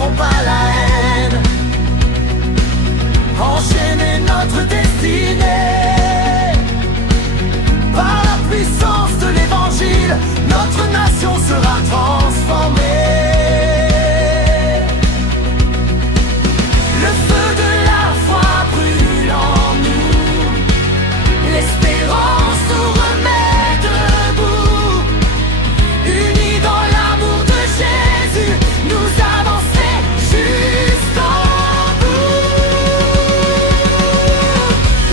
n'aurons pas la haine. Enchaîner notre destinée. Par la puissance de l'évangile, notre nation sera transformée. Le feu de la foi brûle en nous. L'espérance nous remet debout. Unis dans l'amour de Jésus, nous avancer jusqu'en bout.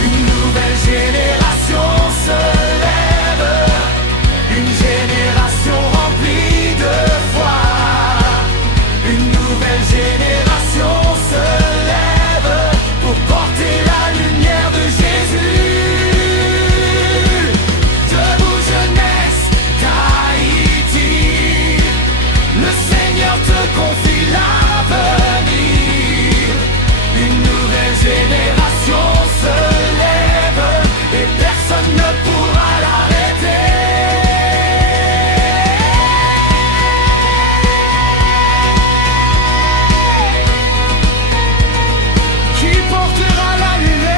Une nouvelle génération se lève. Une génération remplie de foi. Une nouvelle génération se lève pour porter la lumière de Jésus. Debout jeunesse d'Haïti, le Seigneur te confie l'avenir. Une nouvelle génération se lève et personne ne pourra l'arrêter. Qui portera la lumière?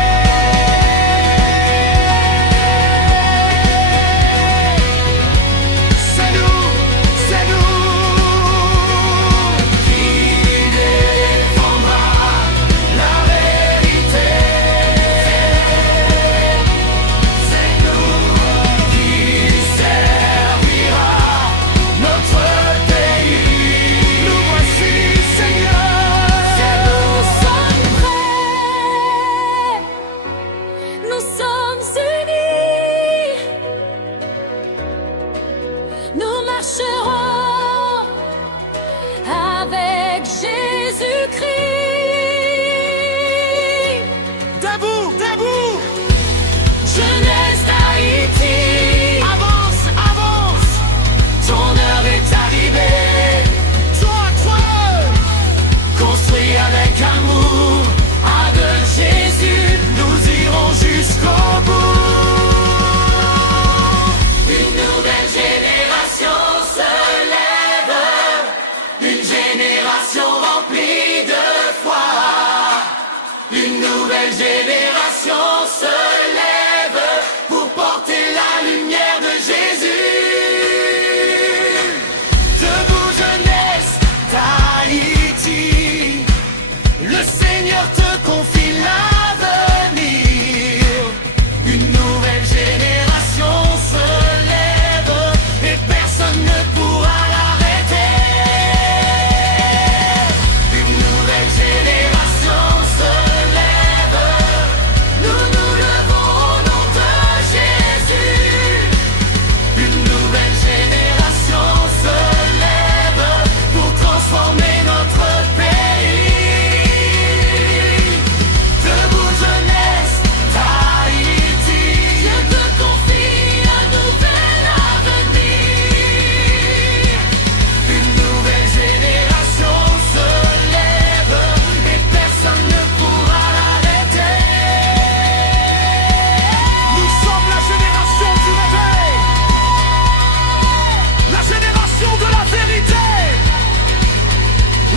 C'est nous, c'est nous. Qui défendra la vérité? C'est nous. Qui servira notre pays? Nous voici, Seigneur. Nous sommes prêts. Nous sommes unis. Nous marcherons avec Jésus-Christ. Debout, debout. Jeunesse d'Haïti, avance, avance. Ton heure est arrivée. Toi, construit avec amour. Avec Jésus, nous irons jusqu'au bout. Une nouvelle génération se lève. Une génération remplie de foi. Une nouvelle génération se lève pour porter la lumière de Jésus. Debout jeunesse d'Haïti, le Seigneur te confie l'avenir. Une nouvelle génération se lève et personne ne pourra l'arrêter. Une nouvelle génération se lève. Nous nous levons au nom de Jésus. Une nouvelle génération se lève pour transformer notre pays. Debout jeunesse d'Haïti, Dieu te confie un nouvel avenir. Une nouvelle génération se lève et personne ne pourra l'arrêter. Nous sommes la génération du réveil, la génération de la vérité,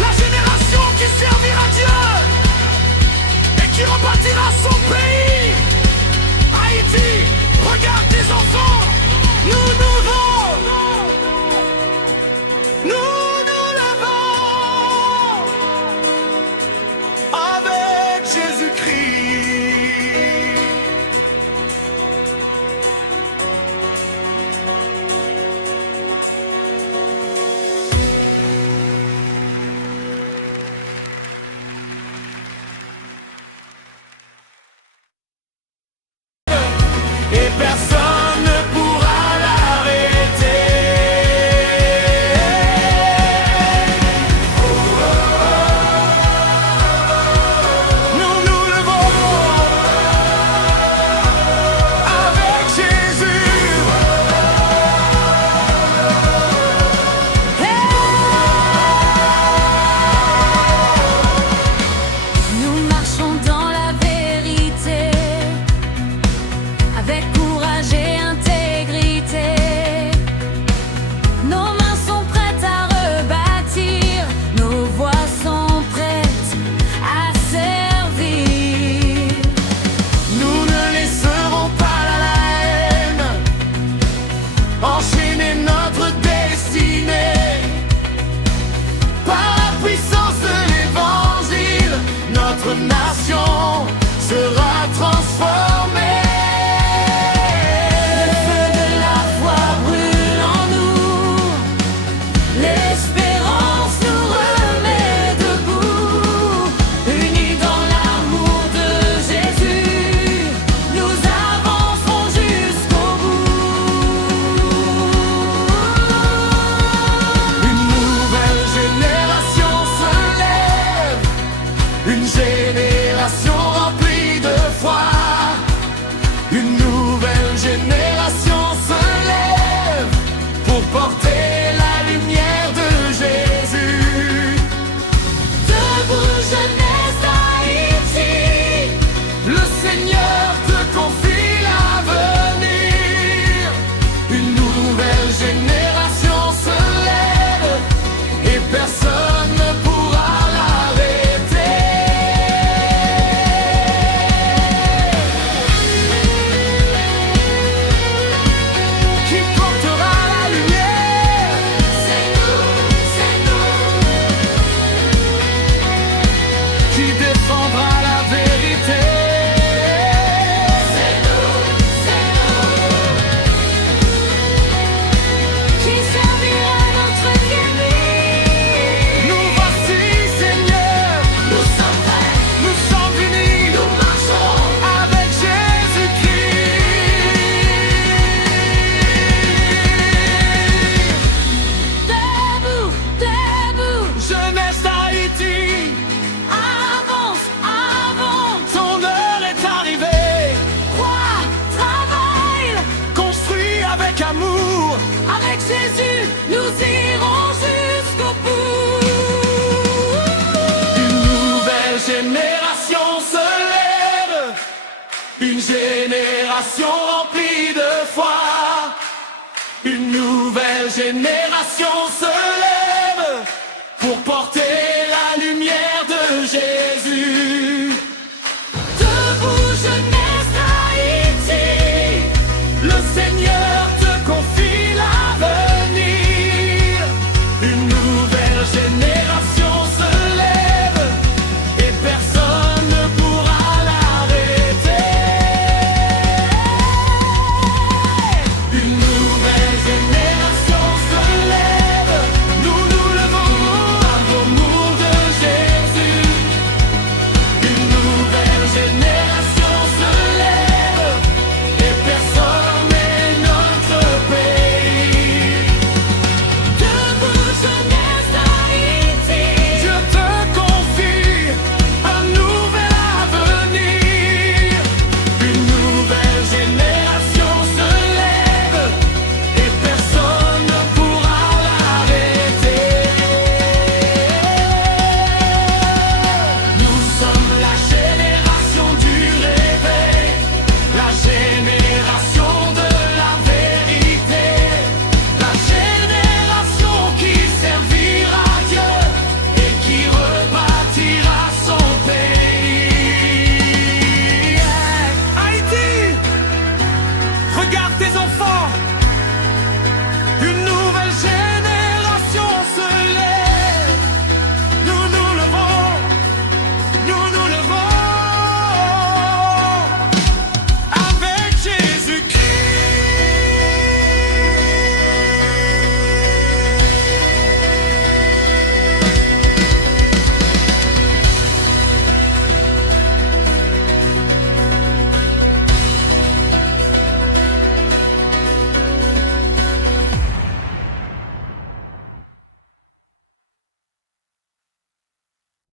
la génération qui servira Dieu et qui rebâtira son pays. Haïti, regarde tes enfants, nous nous levons, nous nous levons avec Jésus-Christ. Et personne ne pourra l'arrêter. Une génération remplie de foi. Une nouvelle génération se lève pour porter la lumière de Jésus. Debout, jeunesse d'Haïti, le Seigneur te confie l'avenir. Une nouvelle génération se lève et personne ne pourra l'arrêter. Qui portera la lumière? C'est nous, c'est nous. Qui défendra la vérité? C'est nous, c'est nous. Qui servira notre ennemi? Nous voici, Seigneur. Nous sommes prêts, nous sommes unis, nous marchons avec Jésus-Christ. Debout, debout, jeunesse d'Haïti, avance, avance, ton heure est arrivée. Crois, travaille, construis avec amour. Avec Jésus, nous irons jusqu'au bout. Une nouvelle génération se lève, une génération remplie de foi. Une nouvelle génération se lève pour porter